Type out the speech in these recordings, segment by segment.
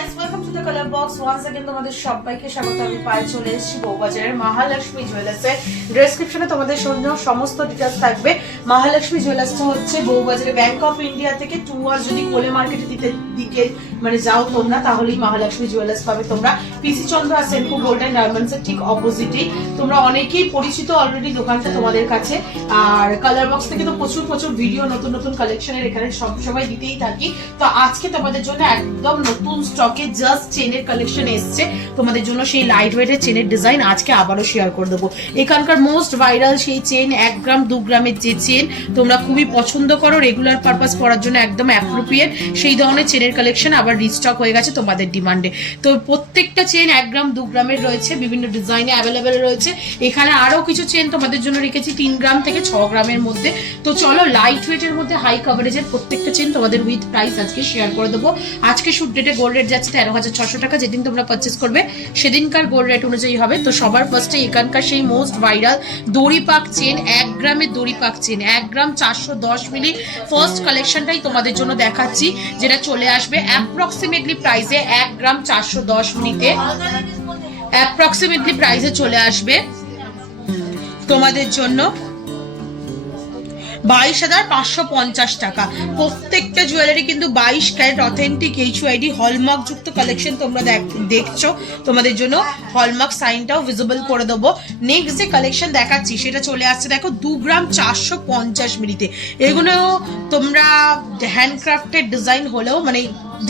Guys, welcome to the color box. Once again তোমাদের সবাইকে স্বাগত। আমি পাই চলে এসেছি বউবাজারের মহালক্ষ্মী জুয়েলার্সে। ডেসক্রিপশনে তোমাদের জন্য সমস্ত ডিটেইলস থাকবে। মহালক্ষ্মী জুয়েলার্সটা হচ্ছে বউবাজারে ব্যাংক অফ ইন্ডিয়া থেকে 2 আওয়ার যদি কোলে মার্কেটে দিকে মানে যাও তোমরা, তাহলেই মহালক্ষ্মী জুয়েলার্স পাবে তোমরা। পিসি চন্দ্র আর সেনকো গোল্ড এন্ড ডায়মন্ডস এর ঠিক অপোজিটেই। তোমরা অনেকেই পরিচিত অলরেডি দোকানটা তোমাদের কাছে। আর কালার বক্স থেকে তো প্রচুর ভিডিও নতুন নতুন কালেকশনের এখানে সবসময় দিতেই থাকি। তো আজকে তোমাদের জন্য একদম নতুন স্টকে জাস্ট চেনের কালেকশন এসছে তোমাদের জন্য। সেই লাইট ওয়েটের চেনের ডিজাইন আজকে আবারও শেয়ার করে দেবো। এখানকার মোস্ট ভাইরাল সেই চেন, 1 গ্রাম 2 গ্রামের যে চেন তোমরা খুবই পছন্দ করো, রেগুলার পারপাস পরার জন্য একদম অ্যাপ্রোপ্রিয়েট সেই ধরনের চেনের কালেকশন আবার রিস্টক হয়ে গেছে তোমাদের ডিমান্ডে। তো প্রত্যেকটা চেন 1 গ্রাম 2 গ্রামের রয়েছে, বিভিন্ন ডিজাইনে অ্যাভেলেবেল রয়েছে। এখানে আরো কিছু চেন তোমাদের জন্য রেখেছি 3 গ্রাম থেকে 6 গ্রামের মধ্যে। তো চলো লাইট ওয়েটের মধ্যে হাই কভারেজের প্রত্যেকটা চেন তোমাদের উইথ প্রাইস আজকে শেয়ার করে দেবো। আজকে শুট ডেটে গোল্ড রেট যাচ্ছে 13,600 টাকা। যেদিন তোমরা পারচেস করবে সেদিনকার গোল্ড রেট অনুযায়ী হবে। তো সবার ফার্স্টে এখানকার সেই মোস্ট ভাইরাল দড়িপাক চেন, 1 গ্রামের দড়িপাক চেন, 1 গ্রাম 410 মিলি ফার্স্ট কালেকশনটাই তোমাদের জন্য দেখাচ্ছি, যেটা চলে আসবে অ্যাপ্রক্সিমেটলি প্রাইসে 1 গ্রাম 410 মিলিতে অ্যাপ্রক্সিমেটলি প্রাইসে চলে আসবে তোমাদের জন্য 22,550 টাকা। প্রত্যেকটা জুয়েলারি কিন্তু 22 ক্যারেট অথেন্টিক HUID হলমার্ক যুক্ত কালেকশন তোমরা দেখছো। তোমাদের জন্য হলমার্ক সাইনটাও ভিজিবল করে দেবো। নেক্সট যে কালেকশন দেখাচ্ছি সেটা চলে আসছে দেখো 2 গ্রাম 450 মিলিতে। এগুলো তোমরা হ্যান্ডক্রাফটেড ডিজাইন হলেও মানে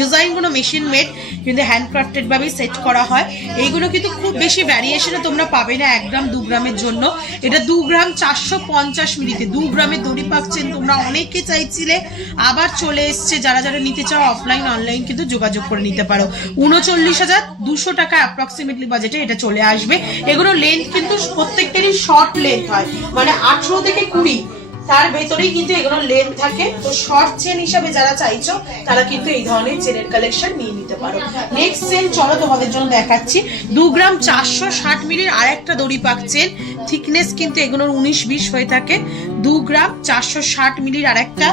ডিজাইনগুলো মেশিন মেড কিন্তু হ্যান্ডক্রাফটেড ভাবেই সেট করা হয়। এইগুলো কিন্তু খুব বেশি ভ্যারিয়েশনে তোমরা পাবে না 1 গ্রাম 2 গ্রামের জন্য। এটা 2 গ্রাম 450 মিলিতে 2 গ্রামের দড়ি পাচ্ছেন তোমরা, অনেকে চাইছিলে, আবার চলে এসছে। যারা যারা নিতে চাও অফলাইন অনলাইন কিন্তু যোগাযোগ করে নিতে পারো। 39,200 টাকা অ্যাপ্রক্সিমেটলি বাজেটে এটা চলে আসবে। এগুলো লেন্থ কিন্তু প্রত্যেকটারই শর্ট লেন্থ হয়, মানে 18 থেকে 20 তার ভেতরেই কিন্তু এগুলো লেন্থ থাকে। তো শর্ট চেন হিসাবে যারা চাইছো তারা কিন্তু এই ধরনের চেনের কালেকশন নিয়ে নিতে পারো। নেক্সট চেন চলো তোমাদের জন্য দেখাচ্ছি 2 গ্রাম 460 মিলির আরেকটা দড়িপাক চেন। থিকনেস কিন্তু এগুলোর 19-20 হয়ে থাকে। 2 গ্রাম 460 মিলির আরেকটা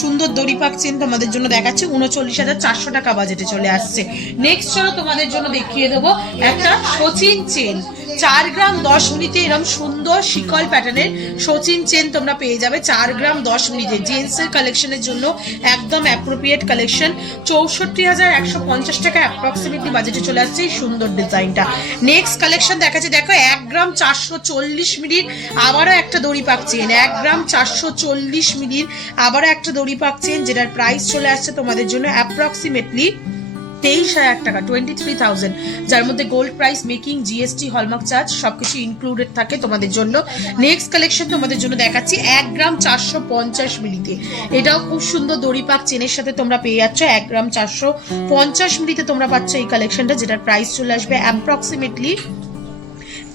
সুন্দর দড়িপাক চেন তোমাদের জন্য দেখাচ্ছি, 39,400 টাকা বাজেটে চলে আসছে। নেক্সট চলো তোমাদের জন্য দেখিয়ে দেবো একটা সচিন চেন, 4 গ্রাম 10 মিলিতে এরকম সুন্দর শিকল প্যাটার্নের সচিন চেন তোমরা পেয়ে যাবে 4 গ্রাম 10 মিলিতে। জেন্টসের কালেকশনের জন্য একদম অ্যাপ্রোপ্রিয়েট কালেকশন। 64,150 টাকা অ্যাপ্রক্সিমেটলি বাজেটে চলে আসছে এই সুন্দর ডিজাইনটা। নেক্সট কালেকশন দেখাচ্ছে দেখো 1 গ্রাম 440 মিলির আবারও একটা দড়ি পাক চেন, 1 গ্রাম 440 মিলির আবারও একটা দড়ি পাক চেন, যেটার প্রাইস চলে আসছে তোমাদের জন্য অ্যাপ্রক্সিমেটলি 23,000 টাকা, 23,000, যার মধ্যে gold price, making, GST, hallmark charge সবকিছু ইনক্লুডেড থাকে তোমাদের জন্য। নেক্সট কালেকশন তোমাদের জন্য দেখাচ্ছি 1 গ্রাম 450 মিলিতে। এটাও খুব সুন্দর দড়িপাক চেনের সাথে তোমরা পেয়ে যাচ্ছ। 1 গ্রাম 450 মিলিতে তোমরা পাচ্ছ এই কালেকশনটা, যেটার প্রাইস চলে আসবে অ্যাপ্রক্সিমেটলি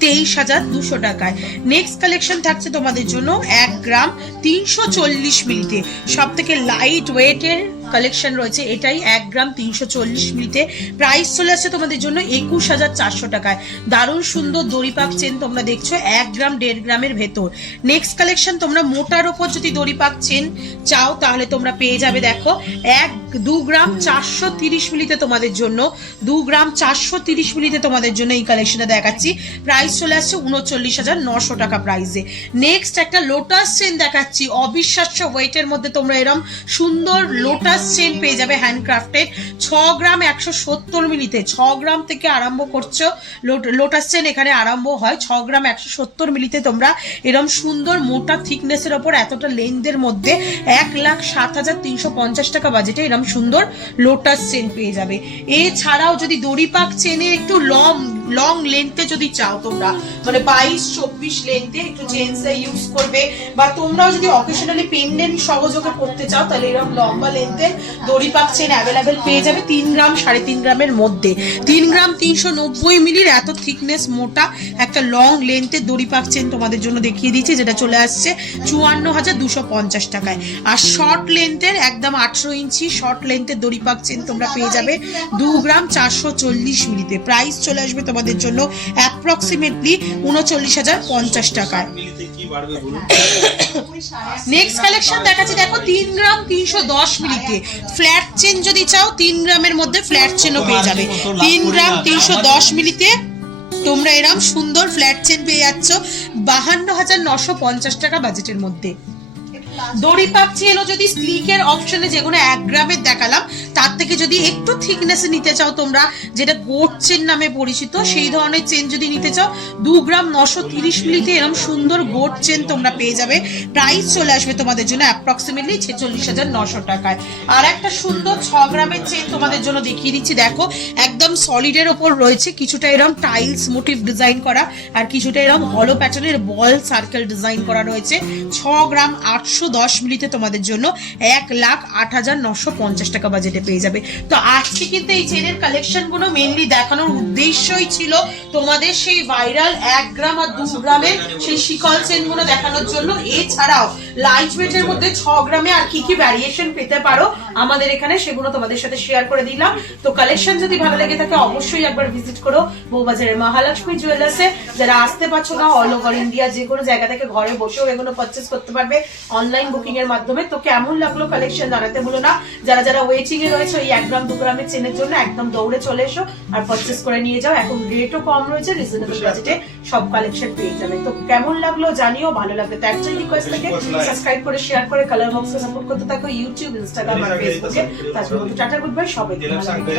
23,200 টাকায়। নেক্সট কালেকশন থাকছে তোমাদের জন্য 1 গ্রাম 340 মিলিতে। সব থেকে লাইট ওয়েটের কালেকশন রয়েছে এটাই, 1 গ্রাম 340 মিলিতে। প্রাইস চলে আসছে তোমাদের জন্য 21,400 টাকায়। দারুণ সুন্দর দড়িপাক চেন তোমরা দেখছো 1 গ্রাম 1.5 গ্রামের ভেতর। নেক্সট কালেকশন তোমরা মোটার ওপর যদি দড়িপাক চেন চাও তাহলে তোমরা পেয়ে যাবে দেখো 2 গ্রাম 430 মিলিতে তোমাদের জন্য, 2 গ্রাম 430 মিলিতে তোমাদের জন্য এই কালেকশনটা দেখাচ্ছি। প্রাইস চলে আসছে 39,900 টাকা প্রাইসে। নেক্সট একটা লোটাস চেন দেখাচ্ছি, অবিশ্বাস্য ওয়েটের মধ্যে তোমরা এরকম সুন্দর লোটাস চেন পেয়ে যাবে হ্যান্ডক্রাফটেড 6 গ্রাম 170 মিলিতে। 6 গ্রাম থেকে আরম্ভ করছো লোটাস চেন এখানে আরম্ভ হয়। 6 গ্রাম 170 মিলিতে তোমরা এরকম সুন্দর মোটা থিকনেসের ওপর এতটা লেন্থের মধ্যে 1,07,350 টাকা বাজেটে এরকম সুন্দর লোটাস চেন পেয়ে যাবে। এছাড়াও যদি দড়িপাক চেনে একটু লং লেন্থে যদি চাও তোমরা, মানে 22-24 লেন্থে একটু জেন্টসে ইউজ করবে, বা তোমরাও যদি অকেশনালি পেন্ডেন্ট সহযোগে করতে চাও তাহলে এরকম লম্বা লেন্থে দড়িপাক চেন অ্যাভেলেবেল পেয়ে যাবে 3 গ্রাম 3.5 গ্রামের মধ্যে। 3 গ্রাম 390 মিলির এত থিকনেস মোটা একটা লং লেন্থের দড়িপাক চেন তোমাদের জন্য দেখিয়ে দিচ্ছি, যেটা চলে আসছে 54,250 টাকায়। আর শর্ট লেন্থের একদম 18 ইঞ্চি শর্ট লেন্থের দড়িপাক চেন তোমরা পেয়ে যাবে 2 গ্রাম 440 মিলিতে। প্রাইস চলে আসবে তোমাদের তোমাদের জন্য অ্যাপ্রক্সিমেটলি 39,050 টাকায়। নেক্সট কালেকশন দেখাচ্ছি, দেখো 3 গ্রাম 310 মিলিতে ফ্ল্যাট চেন যদি চাও 3 গ্রামের মধ্যে ফ্ল্যাট চেনও পেয়ে যাবে। 3 গ্রাম 310 মিলিতে তোমরা এরকম সুন্দর ফ্ল্যাট চেন পেয়ে যাচ্ছ 52,950 টাকা বাজেটের মধ্যে। দড়ি পাচ্ছি এলো যদি স্লিকের অপশনে, যেগুলো 1 গ্রামের দেখালাম তার থেকে যদি একটু থিকনেসে নিতে চাও তোমরা, যেটা গোট চেন নামে পরিচিত, সেই ধরনের চেন যদি নিতে চাও 2 গ্রাম 930 মিলিতে এরকম সুন্দর গোট চেন তোমরা পেয়ে যাবে। প্রাইস চলে আসবে তোমাদের জন্য অ্যাপ্রক্সিমেটলি 46,900 টাকায়। আর একটা সুন্দর 6 গ্রামের চেন তোমাদের জন্য দেখিয়ে দিচ্ছি, দেখো একদম সলিডের ওপর রয়েছে, কিছুটা এরকম টাইলস মোটিভ ডিজাইন করা আর কিছুটা এরকম হলো প্যাটার্নের বল সার্কেল ডিজাইন করা রয়েছে। 6 গ্রাম 810 মিলিতে তোমাদের জন্য 1,08,950 টাকা বাজেটে পেয়ে যাবে। তো আজকে কিন্তু এই চেনের কালেকশন গুলো মেইনলি দেখানোর উদ্দেশ্যই ছিল তোমাদের সেই ভাইরাল 1 গ্রাম আর 2 গ্রামের সেই শিকল চেন গুলো দেখানোর জন্য। এছাড়াও লাইট ওয়েটের মধ্যে 6 গ্রামে আর কি কি ভ্যারিয়েশন পেতে পারো আমাদের এখানে, সেগুলো তোমাদের সাথে শেয়ার করে দিলাম। তো কালেকশন যদি ভালো লেগে থাকে অবশ্যই একবার ভিজিট করো বউবাজারের মহালক্ষ্মী জুয়েলার্সে। যারা আসতে পারছো না, অল ওভার ইন্ডিয়া যে কোনো জায়গা থেকে ঘরে বসেও এগুলো পারচেজ করতে পারবে অনলাইন বুকিং এর মাধ্যমে। তো কেমন লাগলো কালেকশন জানাতে ভুলো না। যারা যারা ওয়েটিং এ রয়েছে ওই 1 গ্রাম 2 গ্রামের চেনের জন্য একদম দৌড়ে চলে এসো আর পারচেজ করে নিয়ে যাও। এখন রেটও কম রয়েছে, রিজনেবল বাজেটে সব কালেকশন পেয়ে যাবে। তো কেমন লাগলো জানিও, ভালো লাগলে তো একটাই রিকোয়েস্ট থাকে, সাবস্ক্রাইব করে শেয়ার করে কালার বক্সে সাপোর্ট করতে থাকো ইউটিউব, ইনস্টাগ্রাম আর ফেসবুকে। তারপর টাটা গুড বাই, সবাইকে ভালো থাকো।